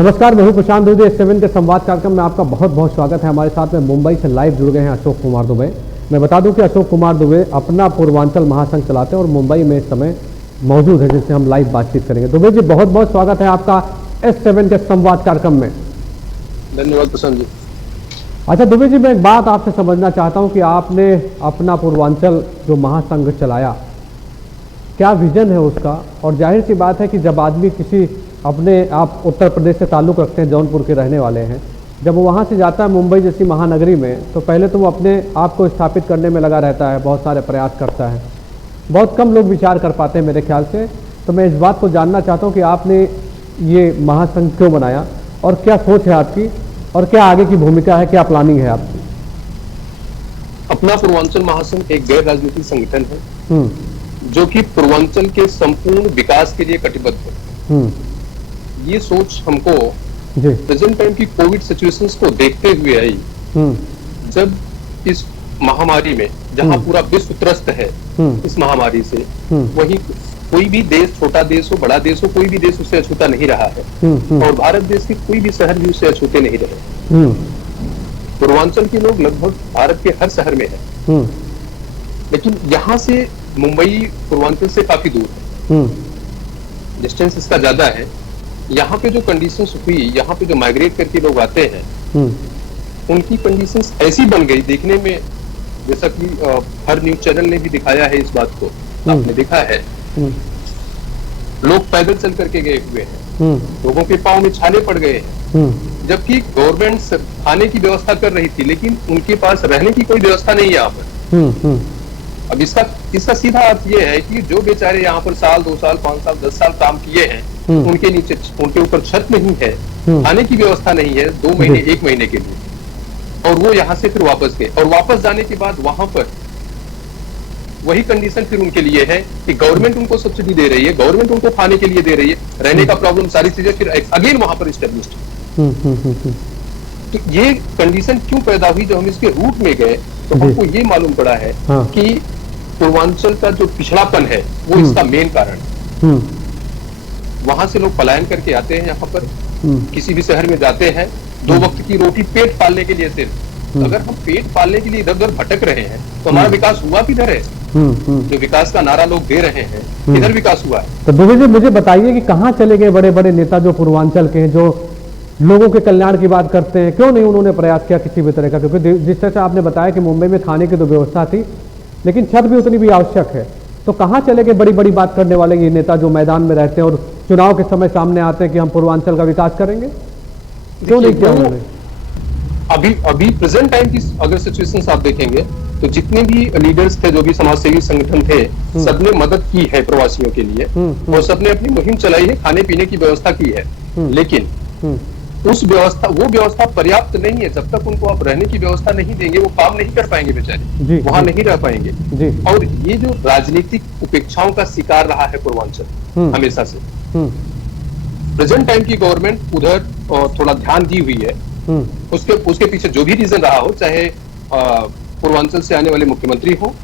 नमस्कार, मैं हूं प्रशांत दुबे। S7 के संवाद कार्यक्रम में आपका बहुत बहुत स्वागत है। हमारे साथ में मुंबई से लाइव जुड़ गए हैं अशोक कुमार दुबे। मैं बता दूं कि अशोक कुमार दुबे अपना पूर्वांचल महासंघ चलाते हैं और मुंबई में इस समय मौजूद है, जिससे हम लाइव बातचीत करेंगे। दुबे जी, बहुत बहुत स्वागत है आपका S7 के संवाद कार्यक्रम में। धन्यवाद प्रशांत जी। अच्छा दुबे जी, मैं एक बात आपसे समझना चाहता हूँ कि आपने अपना पूर्वांचल जो महासंघ चलाया, क्या विजन है उसका? और जाहिर सी बात है कि जब आदमी किसी अपने आप उत्तर प्रदेश से ताल्लुक़ रखते हैं, जौनपुर के रहने वाले हैं, जब वो वहाँ से जाता है मुंबई जैसी महानगरी में, तो पहले तो वो अपने आप को स्थापित करने में लगा रहता है, बहुत सारे प्रयास करता है। बहुत कम लोग विचार कर पाते हैं मेरे ख्याल से। तो मैं इस बात को जानना चाहता हूँ कि आपने ये महासंघ क्यों बनाया और क्या सोच है आपकी, और क्या आगे की भूमिका है, क्या प्लानिंग है आपकी? अपना पूर्वांचल महासंघ एक गैर राजनीतिक संगठन है जो कि पूर्वांचल के संपूर्ण विकास के लिए कटिबद्ध है। ये सोच हमको प्रेजेंट टाइम की कोविड सिचुएशंस को देखते हुए आई, जब इस महामारी में जहां पूरा विश्व त्रस्त है इस महामारी से, वहीं कोई भी देश, छोटा देश हो बड़ा देश हो, कोई भी देश उससे अछूता नहीं रहा है। और भारत देश के कोई भी शहर भी उससे अछूते नहीं रहे। पूर्वांचल के लोग लगभग भारत के हर शहर में है, लेकिन यहाँ से मुंबई पूर्वांचल से काफी दूर है, डिस्टेंस इसका ज्यादा है। यहाँ पे जो कंडीशंस हुई, यहाँ पे जो माइग्रेट करके लोग आते हैं, उनकी कंडीशंस ऐसी बन गई देखने में, जैसा कि हर न्यूज चैनल ने भी दिखाया है इस बात को, आपने देखा है, लोग पैदल चल करके गए हुए हैं, लोगों के पांव में छाले पड़ गए हैं, जबकि गवर्नमेंट खाने की व्यवस्था कर रही थी, लेकिन उनके पास रहने की कोई व्यवस्था नहीं है यहाँ पर। अब इसका सीधा अर्थ ये है कि जो बेचारे यहाँ पर साल 2 साल 5 साल 10 साल काम किए हैं, उनके नीचे, उनके ऊपर छत नहीं है, खाने की व्यवस्था नहीं है 2 महीने 1 महीने के लिए, और वो यहाँ से फिर वापस गए। और वापस जाने के बाद वहां पर वही कंडीशन फिर उनके लिए है कि गवर्नमेंट उनको सब्सिडी दे रही है, गवर्नमेंट उनको खाने के लिए दे रही है, रहने का प्रॉब्लम, सारी चीजें फिर अगेन वहां पर स्टेब्लिश्ड। तो ये कंडीशन क्यों पैदा हुई? जब हम इसके रूट में गए तो हमको ये मालूम पड़ा है कि पूर्वांचल का जो पिछड़ापन है वो इसका मेन कारण। वहां से लोग पलायन करके आते हैं यहाँ पर, किसी भी शहर में जाते हैं 2 वक्त की रोटी पेट पालने के लिए सिर्फ। अगर हम पेट पालने के लिए इधर उधर भटक रहे हैं तो हमारा विकास हुआ किधर है? जो विकास का नारा लोग दे रहे हैं, किधर विकास हुआ है? तो दुबे जी, मुझे बताइए कि कहाँ चले गए बड़े बड़े नेता जो पूर्वांचल के हैं, जो लोगों के कल्याण की बात करते हैं? क्यों नहीं उन्होंने प्रयास किया किसी भी तरह का? क्योंकि जिस तरह से आपने बताया कि मुंबई में खाने की तो व्यवस्था थी, लेकिन छत भी उतनी भी आवश्यक है। तो कहाँ चले गए बड़ी बड़ी बात करने वाले ये नेता जो मैदान में रहते हैं और चुनाव के समय सामने आते हैं कि हम पूर्वांचल का विकास करेंगे? क्यों नहीं किया उन्होंने? अभी प्रेजेंट टाइम की अगर सिचुएशंस आप देखेंगे तो जितने भी लीडर्स थे, जो भी समाजसेवी संगठन थे, सबने मदद की है प्रवासियों के लिए, और सबने अपनी मुहिम चलाई है, खाने पीने की व्यवस्था की है, लेकिन वो व्यवस्था पर्याप्त नहीं है। जब तक उनको आप रहने की व्यवस्था नहीं देंगे, वो काम नहीं कर पाएंगे बेचारे, वहां नहीं रह पाएंगे। और ये जो राजनीतिक उपेक्षाओं का शिकार रहा है पूर्वांचल हमेशा से, प्रेजेंट टाइम की गवर्नमेंट उधर थोड़ा ध्यान दी हुई है। उसके पीछे जो भी रीजन रहा हो, चाहे पूर्वांचल से आने वाले मुख्यमंत्री हो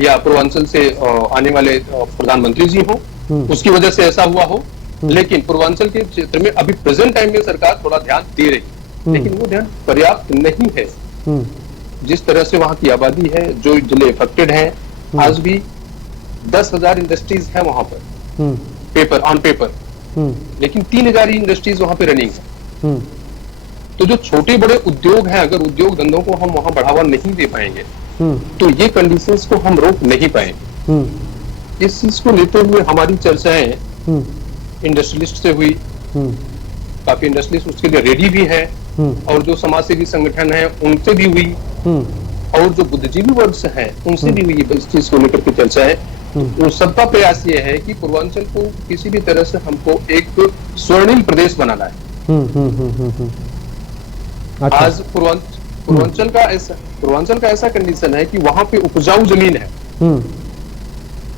या पूर्वांचल से आने वाले प्रधानमंत्री जी हो, उसकी वजह से ऐसा हुआ हो, लेकिन पूर्वांचल के क्षेत्र में अभी प्रेजेंट टाइम में सरकार थोड़ा ध्यान दे रही है, लेकिन वो ध्यान पर्याप्त नहीं है। जिस तरह से वहां की आबादी है, जो जिले अफेक्टेड हैं, आज भी 10,000 इंडस्ट्रीज है वहां पर, ऑन पेपर, लेकिन 3,000 इंडस्ट्रीज वहां पे रनिंग है। तो जो छोटे बड़े उद्योग हैं, अगर उद्योग धंधों को हम वहां बढ़ावा नहीं दे पाएंगे तो ये कंडीशंस को हम रोक नहीं पाएंगे। इस चीज को लेते हुए हमारी चर्चाएं इंडस्ट्रियलिस्ट से हुई, काफी इंडस्ट्रियलिस्ट उसके लिए रेडी भी है, और जो समाजसेवी संगठन है उनसे भी हुई, और जो बुद्धिजीवी वर्ग से हैं उनसे भी हुई इस चीज को लेकर के चर्चा है। उन सबका प्रयास ये है कि पूर्वांचल को किसी भी तरह से हमको एक स्वर्णिम प्रदेश बनाना है। अच्छा। आज पूर्वांचल का ऐसा कंडीशन है कि वहां पे उपजाऊ जमीन है,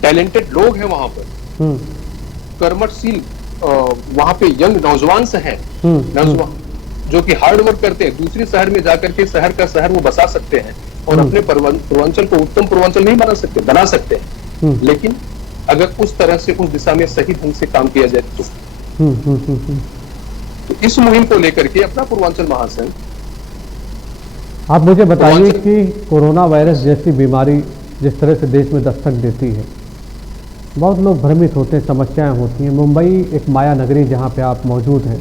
टैलेंटेड लोग हैं वहां पर, कर्मठशील वहां पे यंग नौजवान से हैं, नौजवान जो कि हार्ड वर्क करते हैं, दूसरे शहर में जाकर के शहर का शहर वो बसा सकते हैं, और अपने पूर्वांचल को उत्तम पूर्वांचल नहीं बना सकते हैं, लेकिन अगर उस तरह से उस दिशा में सही ढंग से काम किया जाए तो इस मुहिम को लेकर के अपना पूर्वांचल महासंघ। आप मुझे बताइए कि कोरोना वायरस जैसी बीमारी जिस तरह से देश में दस्तक देती है, बहुत लोग भ्रमित होते हैं, समस्याएं होती हैं। मुंबई एक माया नगरी जहां पे आप मौजूद हैं,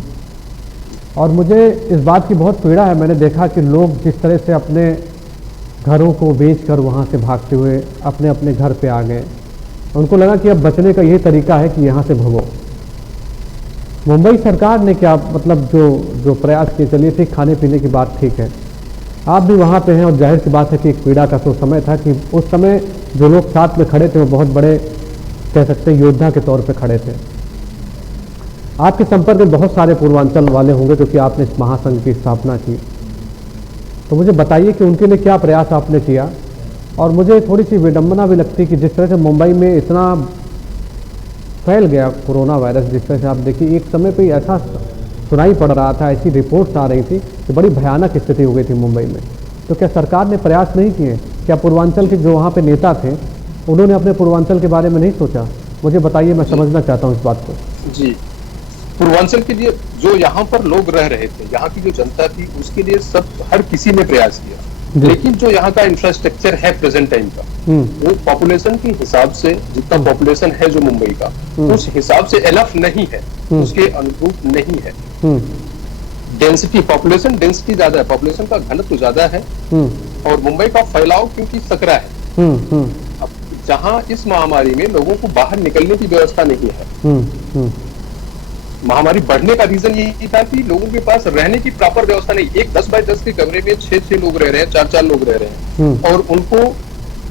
और मुझे इस बात की बहुत पीड़ा है। मैंने देखा कि लोग जिस तरह से अपने घरों को बेचकर वहां से भागते हुए अपने अपने घर पे आ गए, उनको लगा कि अब बचने का यही तरीका है कि यहाँ से भगो। मुंबई सरकार ने क्या मतलब जो प्रयास किए, चलिए ठीक, खाने पीने की बात ठीक है, आप भी वहाँ पे हैं, और जाहिर सी बात है कि एक पीड़ा का तो समय था कि उस समय जो लोग साथ में खड़े थे वो बहुत बड़े, कह सकते हैं, योद्धा के तौर पे खड़े थे। आपके संपर्क में बहुत सारे पूर्वांचल वाले होंगे क्योंकि आपने इस महासंघ की स्थापना की, तो मुझे बताइए कि उनके लिए क्या प्रयास आपने किया। और मुझे थोड़ी सी विडंबना भी लगती कि जिस तरह से मुंबई में इतना फैल गया कोरोना वायरस, जिस तरह से आप देखिए एक समय पे ऐसा सुनाई पड़ रहा था, ऐसी रिपोर्ट्स आ रही थी कि बड़ी भयानक स्थिति हो गई थी मुंबई में। तो क्या सरकार ने प्रयास नहीं किए? क्या पूर्वांचल के जो वहाँ पे नेता थे उन्होंने अपने पूर्वांचल के बारे में नहीं सोचा? मुझे बताइए, मैं समझना चाहता हूँ इस बात को। जी, पूर्वांचल के लिए जो यहाँ पर लोग रह रहे थे, यहाँ की जो जनता थी, उसके लिए सब हर किसी ने प्रयास किया, लेकिन जो यहाँ का इंफ्रास्ट्रक्चर है प्रेजेंट टाइम का, वो पॉपुलेशन के हिसाब से, जितना पॉपुलेशन है जो मुंबई का, उस हिसाब से एनफ नहीं है, उसके अनुरूप नहीं है। डेंसिटी, पॉपुलेशन डेंसिटी ज्यादा है, पॉपुलेशन का घनत्व ज्यादा है, और मुंबई का फैलाव क्योंकि सकरा है। अब जहाँ इस महामारी में लोगों को बाहर निकलने की व्यवस्था नहीं है, महामारी बढ़ने का रीजन यही था कि लोगों के पास रहने की प्रॉपर व्यवस्था नहीं। एक 10 बाय 10 के कमरे में 6 लोग रह रहे हैं, 4 लोग रह रहे हैं, और उनको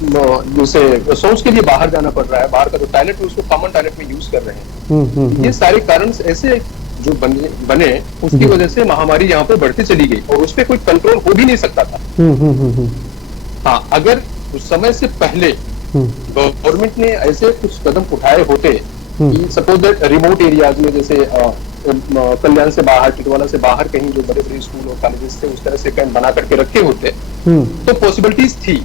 जैसे शौच के लिए बाहर जाना पड़ रहा है, बाहर का जो टॉयलेट है उसको कॉमन टॉयलेट में यूज कर रहे हैं। ये सारे कारण ऐसे जो बने उसकी वजह से महामारी यहाँ पे बढ़ती चली गई, और उस पर कोई कंट्रोल हो भी नहीं सकता था। हाँ, अगर उस समय से पहले गवर्नमेंट ने ऐसे कुछ कदम उठाए होते, सपोज दैट रिमोट एरियाज में, जैसे कल्याण से बाहर, टिटवाला से बाहर कहीं जो बड़े बड़े स्कूल और कॉलेजेस थे, उस तरह से कैंप बना करके रखे होते, तो पॉसिबिलिटीज थी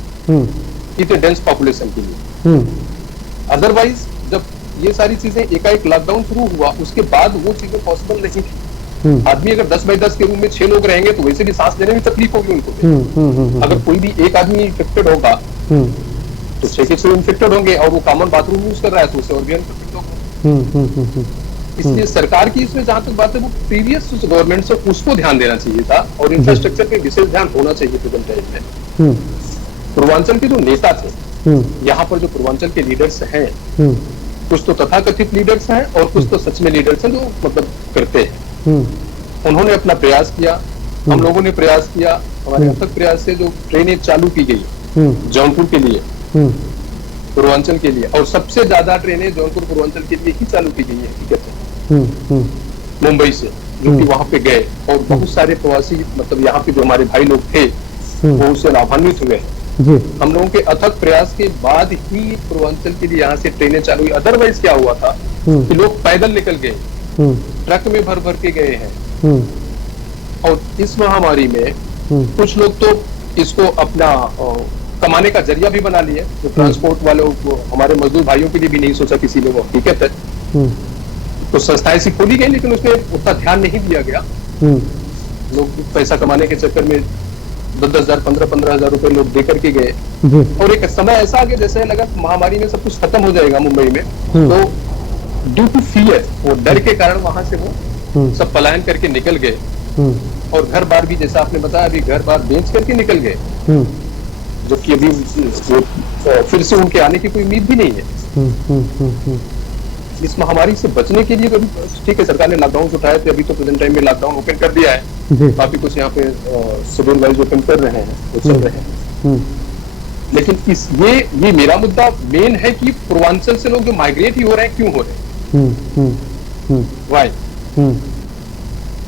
इतने डेंस पॉपुलेशन के लिए। अदरवाइज जब ये सारी चीजें एकाएक लॉकडाउन शुरू हुआ, उसके बाद वो चीजें पॉसिबल नहीं थी। आदमी अगर 10 बाय 10 के रूम में 6 लोग रहेंगे तो वैसे भी सांस लेने में तकलीफ होगी उनको। अगर कोई भी एक आदमी इन्फेक्टेड होगा तो 6 के 6 इन्फेक्टेड होंगे, और वो कॉमन बाथरूम यूज कर रहा है तो उससे और भी इन्फेक्टेड होगा। इसलिए सरकार की इसमें जहां तक बात है, वो प्रीवियस गवर्नमेंट से उसको ध्यान देना चाहिए था, और इंफ्रास्ट्रक्चर पे विशेष ध्यान होना चाहिए प्रेजेंट टाइम में। पूर्वांचल के जो नेता थे, यहाँ पर जो पूर्वांचल के लीडर्स हैं, कुछ तो तथाकथित लीडर्स हैं और कुछ तो सच में लीडर्स हैं जो मतलब करते हैं। उन्होंने अपना प्रयास किया, हम लोगों ने प्रयास किया, हमारे अथक प्रयास से जो ट्रेनें चालू की गई जौनपुर के लिए, पूर्वांचल के लिए, और सबसे ज्यादा ट्रेनें जौनपुर पूर्वांचल के लिए ही चालू की गई है हकीकत में, मुंबई से, जो कि वहां पे गए, और बहुत सारे प्रवासी मतलब यहाँ पे जो हमारे भाई लोग थे वो उससे लाभान्वित हुए। हम लोगों के अथक प्रयास के बाद ही पूर्वांचल के लिए यहाँ से ट्रेनें चालू हुई। अदरवाइज क्या हुआ था कि लोग पैदल निकल गए, ट्रक में भर भर के गए हैं, और इस महामारी में कुछ लोग तो इसको अपना कमाने का जरिया भी बना लिए। तो ट्रांसपोर्ट वालों को, हमारे मजदूर भाइयों के लिए भी नहीं सोचा किसी ने, वो हकीकत है। तो संस्थाएं सी खोली गई, लेकिन उसमें उतना ध्यान नहीं दिया गया। लोग पैसा कमाने के चक्कर में 10,000 15,000 रुपए लोग दे करके गए, और एक समय ऐसा आ गया जैसे लगा महामारी में सब कुछ खत्म हो जाएगा मुंबई में, तो ड्यू टू फियर, वो डर के कारण वहां से वो सब पलायन करके निकल गए, और घर बार भी, जैसा आपने बताया, अभी घर बार बेच करके निकल गए, जबकि अभी फिर से उनके आने की कोई उम्मीद भी नहीं है। इस महामारी से बचने के लिए ठीक है, सरकार ने लॉकडाउन उठाया थे, अभी तो प्रेजेंट टाइम में लॉकडाउन ओपन कर दिया है, काफी कुछ यहाँ पे शेड्यूल वाइज ओपन कर रहे हैं, वो चल रहे हैं। लेकिन ये मेरा मुद्दा मेन है कि पूर्वांचल से लोग जो माइग्रेट ही हो रहे हैं, क्यों हो रहे हैं, वाई?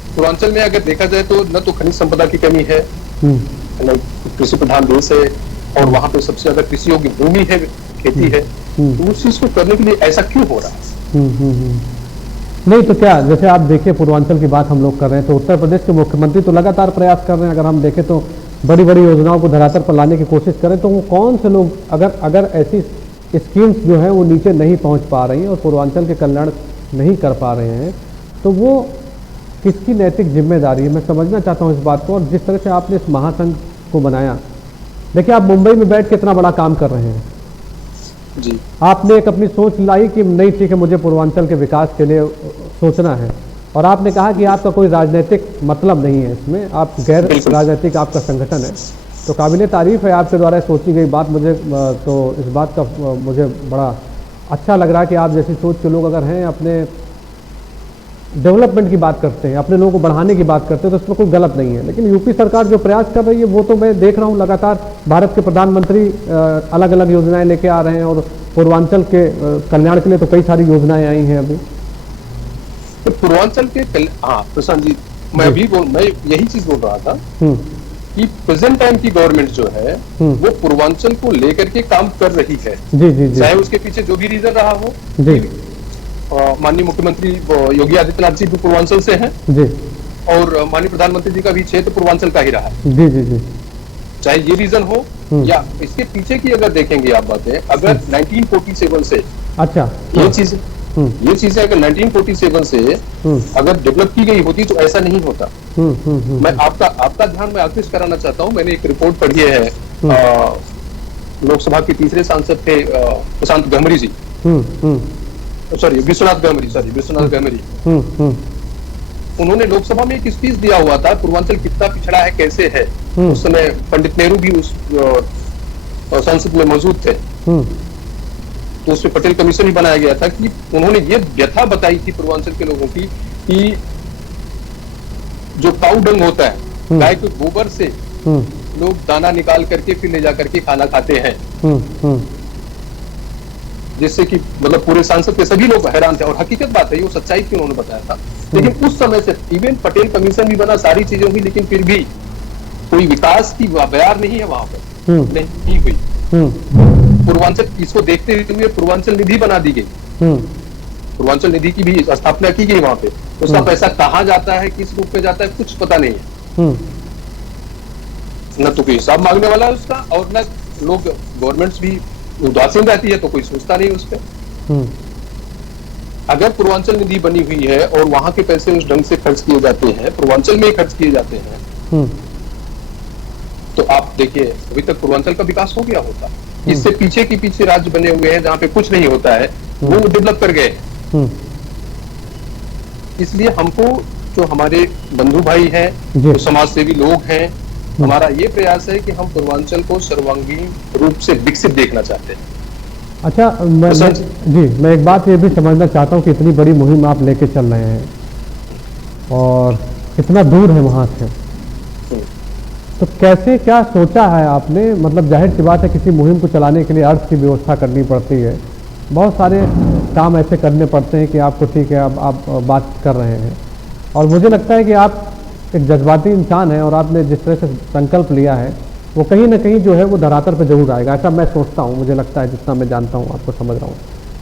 पूर्वांचल में अगर देखा जाए तो न तो खनिज संपदा की कमी है, कृषि प्रधान देश है, और वहां पे सबसे ज्यादा कृषि योग्य भूमि है, खेती है, तो उस चीज को करने के लिए ऐसा क्यों हो रहा है? नहीं तो क्या, जैसे आप देखिए पूर्वांचल की बात हम लोग कर रहे हैं, तो उत्तर प्रदेश के मुख्यमंत्री तो लगातार प्रयास कर रहे हैं। अगर हम देखें तो बड़ी बड़ी योजनाओं को धरातल पर लाने की कोशिश करें, तो वो कौन से लोग, अगर ऐसी स्कीम्स जो है वो नीचे नहीं पहुंच पा रही हैं और पूर्वांचल के कल्याण नहीं कर पा रहे हैं, तो वो किसकी नैतिक जिम्मेदारी है, मैं समझना चाहता हूँ इस बात को। और जिस तरह से आपने इस महासंघ को बनाया, देखिए आप मुंबई में बैठ के इतना बड़ा काम कर रहे हैं जी। आपने एक अपनी सोच लाई कि नहीं ठीक है, मुझे पूर्वांचल के विकास के लिए सोचना है, और आपने कहा कि आपका कोई राजनीतिक मतलब नहीं है इसमें, आप गैर राजनीतिक आपका संगठन है। तो काबिले तारीफ है आपके द्वारा सोची गई बात। मुझे तो इस बात का मुझे बड़ा अच्छा लग रहा है कि आप जैसी सोच के लोग अगर हैं, अपने डेवलपमेंट की बात करते हैं, अपने लोगों को बढ़ाने की बात करते हैं, तो इसमें कोई गलत नहीं है। लेकिन यूपी सरकार जो प्रयास कर रही है वो तो मैं देख रहा हूँ लगातार, भारत के प्रधानमंत्री अलग अलग योजनाएं लेके आ रहे हैं, और पूर्वांचल के कल्याण के लिए तो कई सारी योजनाएं आई हैं अभी। तो पूर्वांचल के हाँ प्रशांत जी, मैं यही चीज बोल रहा था कि प्रेजेंट टाइम की गवर्नमेंट जो है वो पूर्वांचल को लेकर के काम कर रही है। जी जी जी। चाहे उसके पीछे जो भी रीजन रहा हो। जी। माननीय मुख्यमंत्री योगी आदित्यनाथ जी भी पूर्वांचल से हैं जी, और माननीय प्रधानमंत्री जी का भी क्षेत्र पूर्वांचल का ही रहा है। जी जी जी। चाहे ये रीजन हो या इसके पीछे की अगर देखेंगे आप बातें, अगर 1947 से अच्छा ये चीजें अगर 1947 से अगर डेवलप की गई होती तो ऐसा नहीं होता। मैं आपका ध्यान मैं आकृष्ट कराना चाहता हूँ। मैंने एक रिपोर्ट पढ़ी है, लोकसभा के तीसरे सांसद थे प्रशांत गहमरी जी, सॉरी विश्वनाथ गहमरी। उन्होंने लोकसभा में एक स्पीच दिया हुआ था, पूर्वांचल कितना पिछड़ा है, कैसे है। उस समय पंडित नेहरू भी उस संसद में मौजूद थे, तो उसमें पटेल कमीशन भी बनाया गया था कि उन्होंने ये व्यथा बताई थी पूर्वांचल के लोगों की कि जो काऊ डंग होता है, गाय के गोबर से लोग दाना निकाल करके फिर ले जाकर के खाना खाते हैं, जिससे कि मतलब पूरे सांसद के सभी लोग हैरान थे। और हकीकत बात है, वो सच्चाई थी, उन्होंने बताया था। लेकिन उस समय से इवन पटेल कमीशन भी बना, सारी चीजें हुई, लेकिन फिर भी कोई विकास की बयार नहीं है वहां पर, नहीं हुई। पूर्वांचल इसको देखते हुए पूर्वांचल निधि बना दी गई, पूर्वांचल निधि की भी स्थापना की गई वहां पे। उसका पैसा कहाँ जाता है, किस रूप में जाता है, कुछ पता नहीं है। न तो कोई हिसाब मांगने वाला है उसका, और न लोग गवर्नमेंट्स भी उदासीन रहती है, तो कोई सोचता नहीं उस पर। अगर पूर्वांचल निधि बनी हुई है और वहां के पैसे उस ढंग से खर्च किए जाते हैं, पूर्वांचल में खर्च किए जाते हैं, तो आप देखिए अभी तक पूर्वांचल का विकास हो गया होता। इससे पीछे के पीछे राज्य बने हुए हैं जहां पे कुछ नहीं होता है, वो डेवलप कर गए। इसलिए हमको जो हमारे बंधु भाई हैं, जो समाज सेवी लोग हैं, हमारा ये प्रयास है कि हम पूर्वांचल को सर्वांगीण रूप से विकसित देखना चाहते हैं। अच्छा, मैं एक बात ये भी समझना चाहता हूँ कि इतनी बड़ी मुहिम आप लेके चल रहे हैं और इतना दूर है वहां से, तो कैसे क्या सोचा है आपने? मतलब जाहिर सी बात है, किसी मुहिम को चलाने के लिए अर्थ की व्यवस्था करनी पड़ती है, बहुत सारे काम ऐसे करने पड़ते हैं कि आपको ठीक है अब आप बात कर रहे हैं, और मुझे लगता है कि आप एक जज्बाती इंसान हैं, और आपने जिस तरह से संकल्प लिया है वो कहीं ना कहीं जो है वो धरातल पर जरूर आएगा, ऐसा मैं सोचता हूँ, मुझे लगता है, जितना मैं जानता हूँ, आपको समझ रहा हूँ।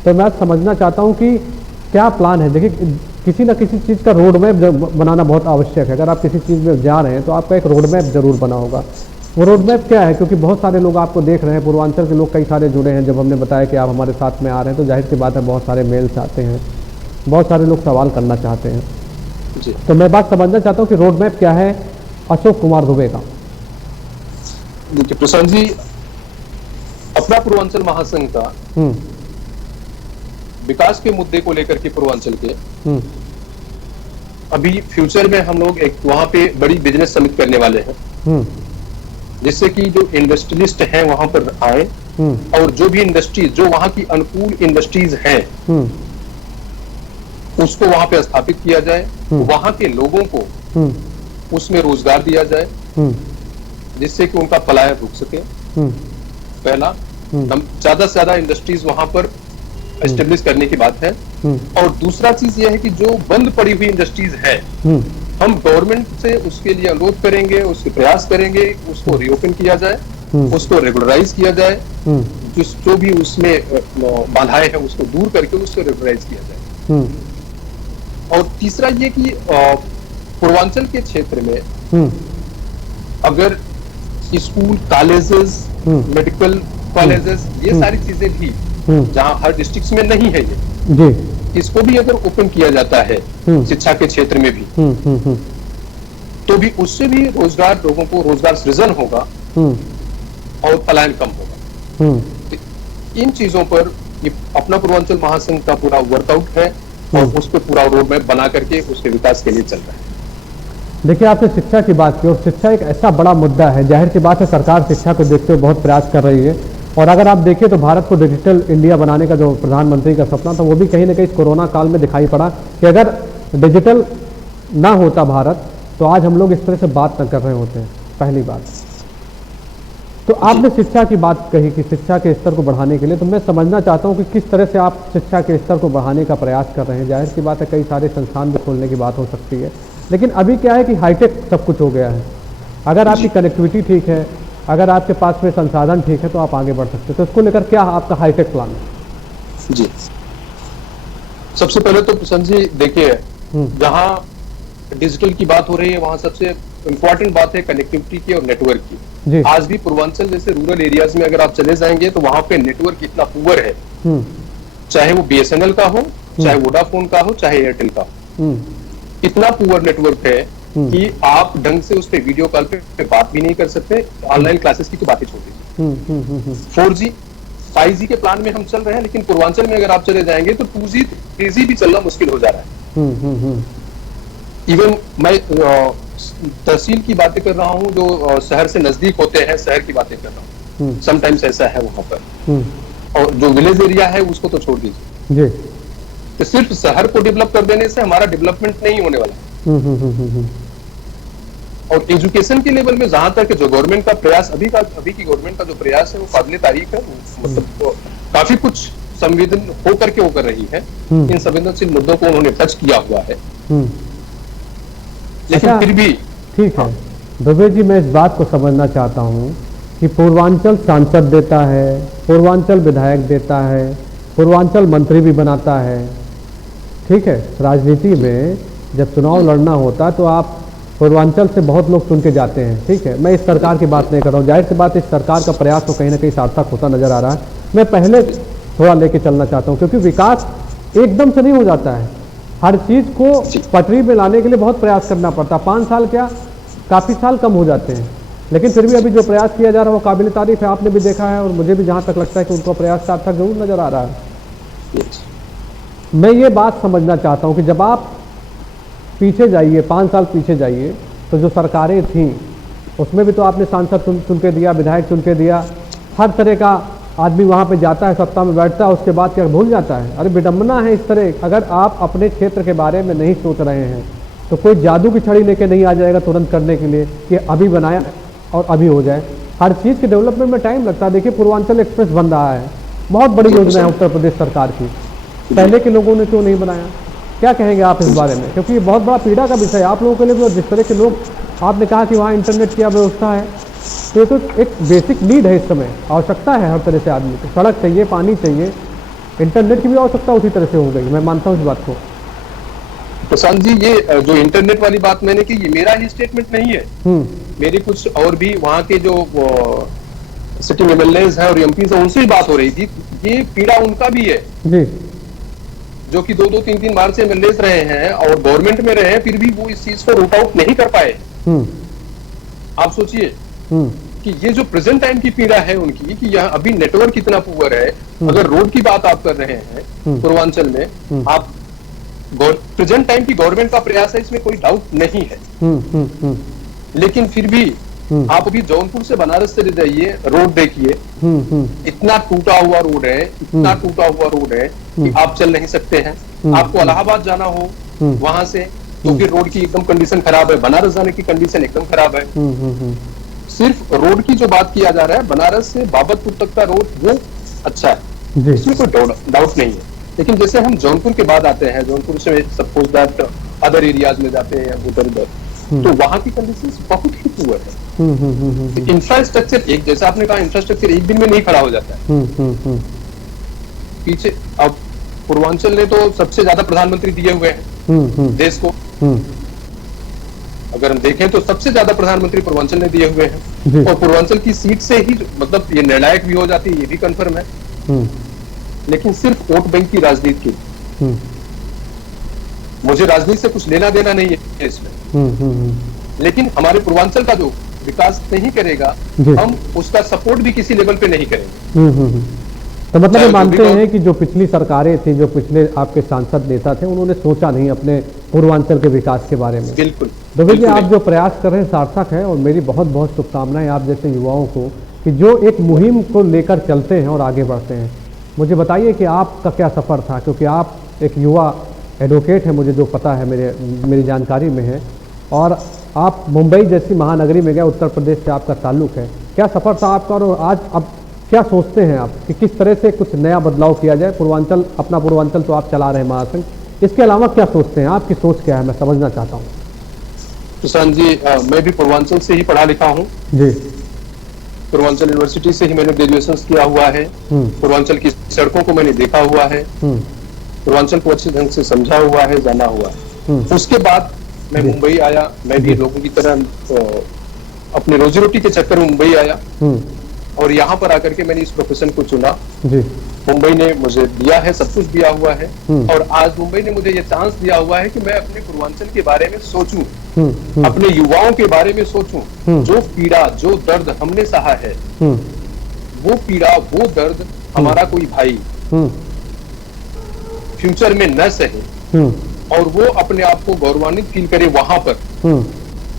तो मैं समझना चाहता हूँ कि क्या प्लान है। देखिए, किसी न किसी चीज़ का रोड मैप बनाना बहुत आवश्यक है। अगर आप किसी चीज़ में जा रहे हैं तो आपका एक रोड मैप जरूर बना होगा। वो रोड मैप क्या है? क्योंकि बहुत सारे लोग आपको देख रहे हैं, पूर्वांचल के लोग कई सारे जुड़े हैं। जब हमने बताया कि आप हमारे साथ में आ रहे हैं तो जाहिर सी बात है बहुत सारे मेल्स आते हैं, बहुत सारे लोग सवाल करना चाहते हैं जी। तो मैं बात समझना चाहता हूँ कि रोड मैप क्या है अशोक कुमार दुबे का। देखिए प्रशांत जी, अपना पूर्वांचल महासंघ का विकास के मुद्दे को लेकर के पूर्वांचल के अभी फ्यूचर में हम लोग एक वहां पे बड़ी बिजनेस समिट करने वाले हैं, जिससे कि जो इंडस्ट्रियलिस्ट हैं वहां पर आए, और जो भी इंडस्ट्रीज, जो वहां की अनुकूल इंडस्ट्रीज हैं, उसको वहां पे स्थापित किया जाए, वहां के लोगों को उसमें रोजगार दिया जाए, जिससे कि उनका पलायन रुक सके। पहला, ज्यादा से ज्यादा इंडस्ट्रीज वहां पर एस्टेब्लिश करने की बात है। और दूसरा चीज यह है कि जो बंद पड़ी हुई इंडस्ट्रीज है, हम गवर्नमेंट से उसके लिए अनुरोध करेंगे, उसके प्रयास करेंगे, उसको रीओपन किया जाए, उसको रेगुलराइज किया जाए, जो भी उसमें बाधाएं हैं उसको दूर करके उसको रेगुलराइज किया जाए। और तीसरा ये कि पूर्वांचल के क्षेत्र में अगर स्कूल, कॉलेजेस, मेडिकल कॉलेजेस, ये सारी चीजें भी जहां हर डिस्ट्रिक्ट में नहीं है ये जी, इसको भी अगर ओपन किया जाता है शिक्षा के क्षेत्र में भी, तो भी उससे भी रोजगार, लोगों को रोजगार सृजन होगा और पलायन कम होगा। तो इन चीजों पर ये अपना पूर्वांचल महासंघ का पूरा वर्कआउट है और उस पर पूरा रोड मैप बना करके उसके विकास के लिए चल रहा है। देखिए, आपने शिक्षा की बात की और शिक्षा एक ऐसा बड़ा मुद्दा है, जाहिर सी बात है सरकार शिक्षा को देखते हुए बहुत प्रयास कर रही है। और अगर आप देखिए तो भारत को डिजिटल इंडिया बनाने का जो प्रधानमंत्री का सपना था वो भी कहीं ना कहीं इस कोरोना काल में दिखाई पड़ा कि अगर डिजिटल ना होता भारत तो आज हम लोग इस तरह से बात न कर रहे होते हैं, पहली बात। तो आपने शिक्षा की बात कही कि शिक्षा के स्तर को बढ़ाने के लिए, तो मैं समझना चाहता हूं कि किस तरह से आप शिक्षा के स्तर को बढ़ाने का प्रयास कर रहे हैं। जाहिर सी बात है कई सारे संस्थान भी खोलने की बात हो सकती है, लेकिन अभी क्या है कि हाईटेक सब कुछ हो गया है। अगर आपकी कनेक्टिविटी ठीक है, अगर आपके पास में संसाधन ठीक है तो आप आगे बढ़ सकते हैं। तो इसको लेकर क्या आपका हाईटेक प्लान है? जी, सबसे पहले तो प्रसन्न जी देखिए, जहां डिजिटल की बात हो रही है वहां सबसे इंपॉर्टेंट बात है कनेक्टिविटी की और नेटवर्क की। आज भी पूर्वांचल जैसे रूरल एरियाज में अगर आप चले जाएंगे तो वहां पे नेटवर्क इतना पुअर है, चाहे वो बीएसएनएल का हो, चाहे वोडाफोन का हो, चाहे एयरटेल का हो, इतना पुअर नेटवर्क है कि आप ढंग से उस पे वीडियो कॉल पे बात भी नहीं कर सकते। ऑनलाइन क्लासेस की तो बात ही छोड़ दीजिए। 4G 5G के प्लान में हम चल रहे हैं, लेकिन पूर्वांचल में अगर आप चले जाएंगे तो 2G 3G भी चलना मुश्किल हो जा रहा है। इवन मैं तहसील की बातें कर रहा हूँ, जो शहर से नजदीक होते हैं, शहर की बातें कर रहा हूँ। समटाइम्स ऐसा है वहां पर, और जो विलेज एरिया है उसको तो छोड़ दीजिए। तो सिर्फ शहर को डेवलप कर देने से हमारा डेवलपमेंट नहीं होने वाला। और एजुकेशन के लेवल में जहां तक जो गवर्नमेंट का प्रयास अभी की गवर्नमेंट का जो प्रयास है वो काबिले तारीफ है। मतलब काफी कुछ संवेदन होकर के वो कर रही है, इन संवेदनशील मुद्दों को उन्होंने टच किया हुआ है। लेकिन फिर भी ठीक है दुबे जी, मैं इस बात को समझना चाहता हूँ कि पूर्वांचल सांसद देता है, पूर्वांचल विधायक देता है, पूर्वांचल मंत्री भी बनाता है, ठीक है। राजनीति में जब चुनाव लड़ना होता है तो आप पूर्वांचल से बहुत लोग चुन के जाते हैं, ठीक है। मैं इस सरकार की बात नहीं कर रहा हूँ, जाहिर सी बात इस सरकार का प्रयास तो कहीं ना कहीं सार्थक होता नजर आ रहा है। मैं पहले थोड़ा लेके चलना चाहता हूँ, क्योंकि विकास एकदम से नहीं हो जाता है। हर चीज को पटरी में लाने के लिए बहुत प्रयास करना पड़ता है। 5 साल क्या, काफी साल कम हो जाते हैं, लेकिन फिर भी अभी जो प्रयास किया जा रहा है वो काबिल तारीफ है। आपने भी देखा है और मुझे भी जहां तक लगता है कि उनका प्रयास सार्थक जरूर नजर आ रहा है। मैं ये बात समझना चाहता हूं कि जब आप पीछे जाइए, 5 साल पीछे जाइए, तो जो सरकारें थीं उसमें भी तो आपने सांसद चुन के दिया, विधायक चुन के दिया, हर तरह का आदमी वहां पे जाता है, सत्ता में बैठता है, उसके बाद क्या भूल जाता है? अरे विडंबना है इस तरह। अगर आप अपने क्षेत्र के बारे में नहीं सोच रहे हैं तो कोई जादू की छड़ी लेके नहीं आ जाएगा तुरंत करने के लिए कि अभी बनाया और अभी हो जाए। हर चीज़ के डेवलपमेंट में टाइम लगता है। देखिए पूर्वांचल एक्सप्रेस बन रहा है, बहुत बड़ी योजना है उत्तर प्रदेश सरकार की, पहले के लोगों ने क्यों नहीं बनाया? क्या कहेंगे आप इस बारे में? क्योंकि ये बहुत बड़ा पीड़ा का विषय है आप लोगों के लिए भी। और जिस तरह के लोग, आपने कहा कि वहाँ इंटरनेट की व्यवस्था है, तो ये तो एक बेसिक नीड है, इस समय आवश्यकता है हर तरह से आदमी को। सड़क चाहिए, पानी चाहिए, इंटरनेट की भी आवश्यकता उसी तरह से हो गई। मैं मानता हूँ इस बात को। प्रशांत जी, ये जो इंटरनेट वाली बात मैंने की, ये मेरा ही स्टेटमेंट नहीं है। मेरी कुछ और भी वहाँ के जो सिटिंग एमएलएज हैं और एमपी हैं, उनसे ही बात हो रही थी। ये पीड़ा उनका भी है जी, जो कि 2-2, 3-3 बार से एमएलएज रहे हैं और गवर्नमेंट में रहे हैं, फिर भी वो इस चीज को रूट आउट नहीं कर पाए। आप सोचिए कि ये जो प्रेजेंट टाइम की पीड़ा है उनकी, कि यहाँ अभी नेटवर्क कितना पुअर है। अगर रोड की बात आप कर रहे हैं पूर्वांचल में, आप प्रेजेंट टाइम की गवर्नमेंट का प्रयास है, इसमें कोई डाउट नहीं है। लेकिन फिर भी आप अभी जौनपुर से बनारस से जाइए, रोड देखिए, इतना टूटा हुआ रोड है, इतना टूटा हुआ रोड है कि आप चल नहीं सकते हैं। आपको इलाहाबाद जाना हो वहां से तो फिर रोड की एकदम कंडीशन खराब है। बनारस जाने की कंडीशन एकदम खराब है। सिर्फ रोड की जो बात किया जा रहा है, बनारस से बाबतपुर तक का रोड वो अच्छा है, इसमें कोई डाउट नहीं है। लेकिन जैसे हम जौनपुर के बाद आते हैं, जौनपुर से सपोज दैट अदर एरियाज में जाते हैं उधर उधर, तो वहां की कंडीशन बहुत ही पुअर है। इंफ्रास्ट्रक्चर एक, जैसा आपने कहा, इंफ्रास्ट्रक्चर एक दिन में नहीं खड़ा हो जाता है। पीछे अब पूर्वांचल ने तो सबसे ज्यादा प्रधानमंत्री दिए हुए हैं देश को। अगर हम देखें तो सबसे ज्यादा प्रधानमंत्री पूर्वांचल ने दिए हुए हैं, और पूर्वांचल की सीट से ही मतलब ये निर्णायक भी हो जाती है, ये भी कंफर्म है। लेकिन सिर्फ वोट बैंक की राजनीति की मुझे राजनीति से कुछ लेना देना नहीं है इसमें, लेकिन हमारे पूर्वांचल का जो विकास नहीं करेगा, हम उसका सपोर्ट भी किसी लेवल पे नहीं करेंगे। तो मतलब ये मानते हैं कि जो पिछली सरकारें थी, जो पिछले आपके सांसद नेता थे, उन्होंने सोचा नहीं अपने पूर्वांचल के विकास के बारे में। बिल्कुल दुबे जी, आप जो प्रयास कर रहे हैं सार्थक है और मेरी बहुत बहुत शुभकामनाएं आप जैसे युवाओं को कि जो एक मुहिम को लेकर चलते हैं और आगे बढ़ते हैं। मुझे बताइए कि आपका क्या सफ़र था, क्योंकि आप एक युवा एडवोकेट हैं, मुझे जो पता है मेरी जानकारी में है, और आप मुंबई जैसी महानगरी में गए, उत्तर प्रदेश से आपका ताल्लुक है। क्या सफ़र था आपका और आज अब क्या सोचते हैं आप कि किस तरह से कुछ नया बदलाव किया जाए? पूर्वांचल, अपना पूर्वांचल तो आप चला रहे हैं महासंघ, इसके अलावा क्या सोचते हैं? आपकी सोच क्या है, मैं समझना चाहता हूँ। सुशांत जी, मैं भी पूर्वांचल से ही पढ़ा लिखा हूँ जी। पूर्वांचल यूनिवर्सिटी से ही मैंने ग्रेजुएशन किया हुआ है। पूर्वांचल की सड़कों को मैंने देखा हुआ है, पूर्वांचल को अच्छे ढंग से समझा हुआ है, जाना हुआ है। उसके बाद मैं मुंबई आया। मैं भी लोगों की तरह अपने रोजी रोटी के चक्कर में मुंबई आया और यहाँ पर आकर के मैंने इस प्रोफेशन को चुना। मुंबई ने मुझे दिया है, सब कुछ दिया हुआ है, और आज मुंबई ने मुझे ये चांस दिया हुआ है कि मैं अपने पूर्वांचल के बारे में सोचूं, अपने युवाओं के बारे में सोचूं। जो पीड़ा, जो दर्द हमने सहा है, वो पीड़ा, वो दर्द हमारा कोई भाई फ्यूचर में न सहे और वो अपने आप को गौरवान्वित फील करे वहां पर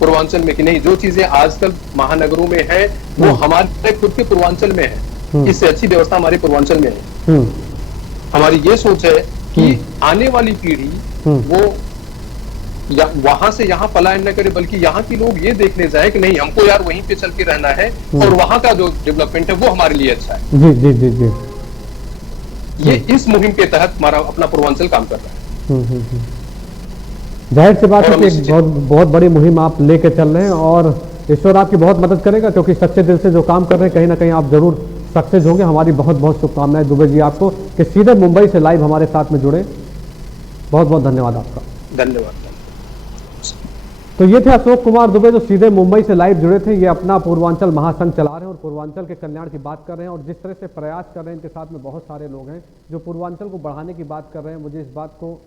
पूर्वांचल में, कि नहीं, जो चीजें आजकल महानगरों में है वो हमारे खुद के पूर्वांचल में है। इससे अच्छी व्यवस्था हमारे पूर्वांचल में है। हमारी ये सोच है कि आने वाली पीढ़ी वो वहां से यहाँ पलायन न करे, बल्कि यहाँ के लोग ये देखने जाए कि नहीं, हमको यार वहीं पे चल के रहना है और वहां का जो डेवलपमेंट है वो हमारे लिए अच्छा है। जी जी जी जी। ये इस मुहिम के तहत हमारा अपना पूर्वांचल काम कर रहा है। जाहिर सी बात है कि एक बहुत बड़ी मुहिम आप लेके चल रहे हैं और ईश्वर आपकी बहुत मदद करेगा, क्योंकि सच्चे दिल से जो काम कर रहे हैं कहीं ना कहीं आप जरूर सक्सेस होंगे। हमारी बहुत बहुत शुभकामनाएं दुबे जी आपको कि सीधे मुंबई से लाइव हमारे साथ में जुड़े। बहुत बहुत धन्यवाद आपका। धन्यवाद। तो ये थे अशोक कुमार दुबे जो सीधे मुंबई से लाइव जुड़े थे। ये अपना पूर्वांचल महासंघ चला रहे हैं और पूर्वांचल के कल्याण की बात कर रहे हैं और जिस तरह से प्रयास कर रहे हैं, इनके साथ में बहुत सारे लोग हैं जो पूर्वांचल को बढ़ाने की बात कर रहे हैं। मुझे इस बात को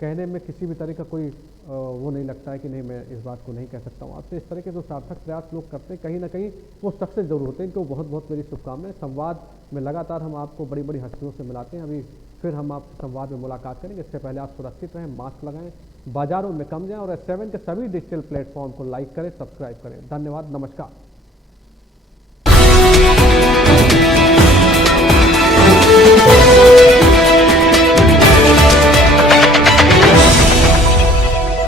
कहने में किसी भी तरह का कोई वो नहीं लगता है कि नहीं, मैं इस बात को नहीं कह सकता हूँ आपसे। इस तरह के जो सार्थक प्रयास लोग करते हैं कहीं ना कहीं वो सक्सेस जरूर होते हैं। इनको बहुत बहुत मेरी शुभकामनाएं। संवाद में लगातार हम आपको बड़ी बड़ी हस्तियों से मिलाते हैं। अभी फिर हम आपसे संवाद में मुलाकात करेंगे। इससे पहले आप सुरक्षित रहें, मास्क लगाएं, बाजारों में कम जाएं और S7 के सभी डिजिटल प्लेटफॉर्म को लाइक करें, सब्सक्राइब करें। धन्यवाद, नमस्कार।